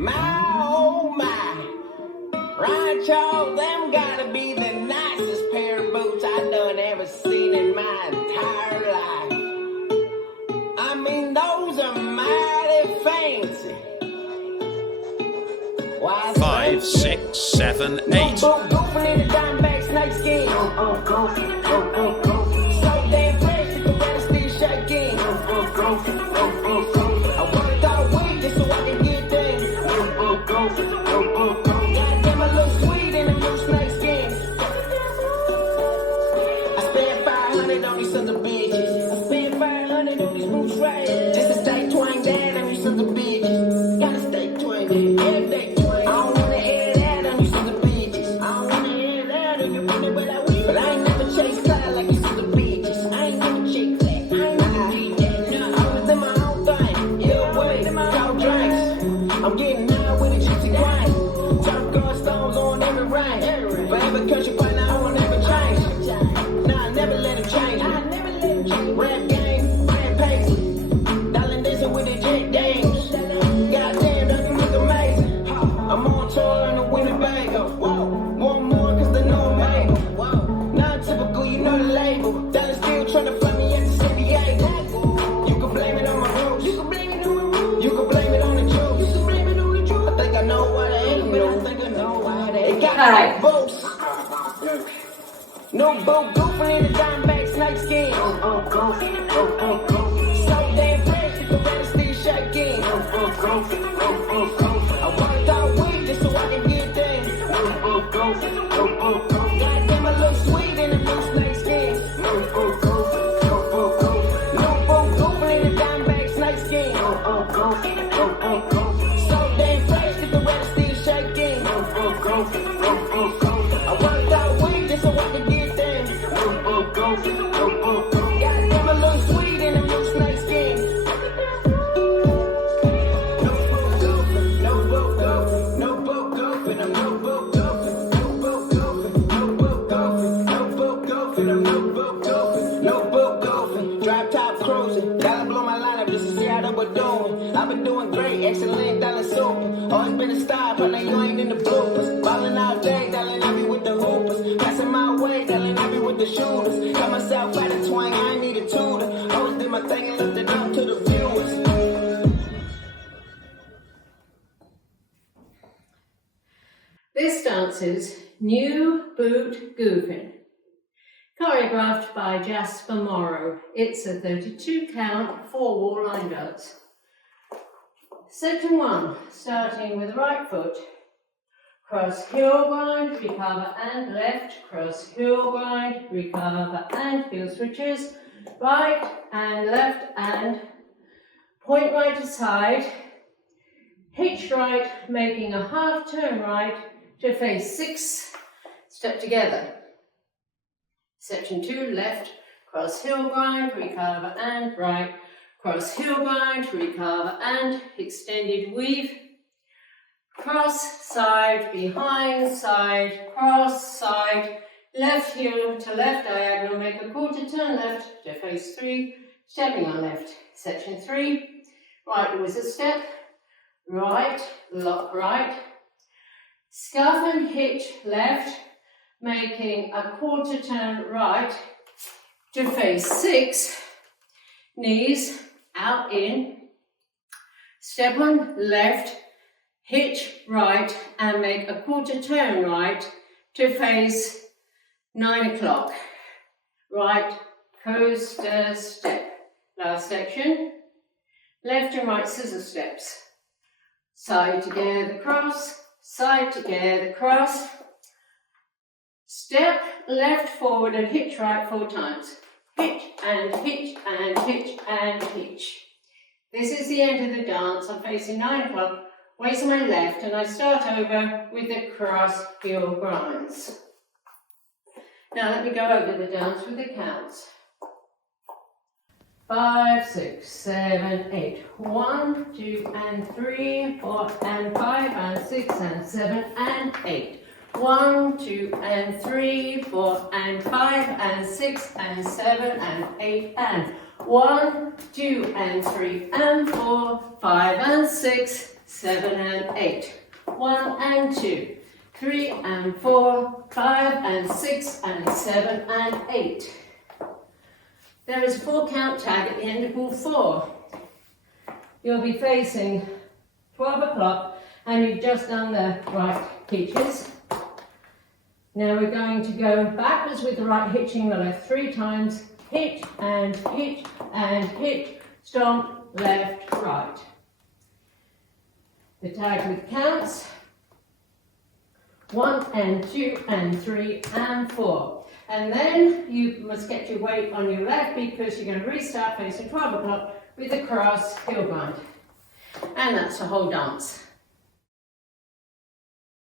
My, oh my. Right, y'all, them gotta be the nicest pair of boots I done ever seen in my entire life. I mean, those are mighty fancy. Why, 5, 6, 7, 8. Boot Goofin in the Diamondback snake skin. So damn fresh, you can rest these shaking. I worked all week just so I can get there. Goddamn, I look sweet in them new snake skins. I spent 500 on these sons of bitches. I spent 500 on these boots right just to stay twanged down on these sons of bitches. Gotta stay twanged in every day. I don't wanna hear that on these sons of bitches. I don't wanna hear that if you put it where I will. But I ain't never chased cloud like these sons of bitches. I ain't never chased that. I ain't never did that. I was in my own thing. Yeah, wait, talk drinks. I'm getting high with a gypsy grind. Turf guard stones on every rain. Forever country partner, I won't never change. Nah, I never let him change me. Rap game, brand paisley. Darling dancing with the jet dames. Goddamn, don't you look amazing? I'm on tour in the Winnebago. One more cause they know I'm able. Non-typical, you know the label. Dallas still trying to fly me into San Diego. You can blame it on my roots. You can blame it on my roots. You can blame it on the juice. You can blame it on the juice. I think I know why they hate me. I think I know why they got no boots. No Boot Goofin in the Diamondback snake skin. So damn fresh, you can rest these shaking. I worked all week just so I can get there. Goddamn, I look sweet in the new snake skins. No Boot Goofin in the Diamondback snake skin. So damn fresh, you can rest these shaking. I worked all week just so I can get there. Goddamn, I look sweet in the new snake skin. No Boot Goofin, no Boot Goofin, I'm no Boot Goofin, no Boot Goofin, no Boot Goofin, no Boot Goofin, I'm no Boot Goofin, no Boot Goofin. Drop top cruising, gotta blow my lineup just to see how they were doing. I've been doing great, excellent, dollar super. Always been a star, but now you ain't in the bloopers. Ballin' all day, darling, I be with the hoopers. Passing my way, darling, I be with the shooters. Got myself out of twang, I ain't need a tutor. Always did my thing and left it up to the viewers. This dance is New Boot Goofin, choreographed by Jasper Morrow. It's a 32 count, 4-wall line dance. Section 1, starting with the right foot. Cross heel grind, recover and left. Cross heel grind, recover and heel switches. Right and left and point right to side. Hitch right, making a half turn right to face 6. Step together. Section 2, left. Cross heel grind, recover and right. Cross heel grind, recover and extended weave. Cross, side, behind, side, cross, side, left heel to left diagonal, make a quarter turn left to face 3, stepping on left. Section 3, right with a step, right, lock right, scuff and hitch left, making a quarter turn right to face 6, knees out in, step on left, hitch right and make a quarter turn right to face 9 o'clock. Right, coaster step. Last section, left and right scissor steps. Side together cross, side together cross. Step left forward and hitch right 4 times. Hitch and hitch and hitch and hitch. This is the end of the dance. I'm facing 9 o'clock, waist on my left, and I start over with the cross heel grinds. Now let me go over the dance with the counts. 5, 6, 7, 8. 1, 2 and 3, 4 and 5 and 6 and 7 and 8. 1, 2 and 3, 4 and 5 and 6 and 7 and 8 and 1, 2 and 3 and 4, 5 and 6, 7 and 8. 1 and 2, 3 and 4, 5 and 6 and 7 and 8. There is a 4 count tag at the end of ball 4. You'll be facing 12 o'clock and you've just done the right hitches. Now we're going to go backwards with the right, hitching the left 3 times. Hit and hit and hit. Stomp, left, right. The tag with counts. 1 and 2 and 3 and 4. And then you must get your weight on your left because you're going to restart facing 12 o'clock with a cross heel grind. And that's the whole dance.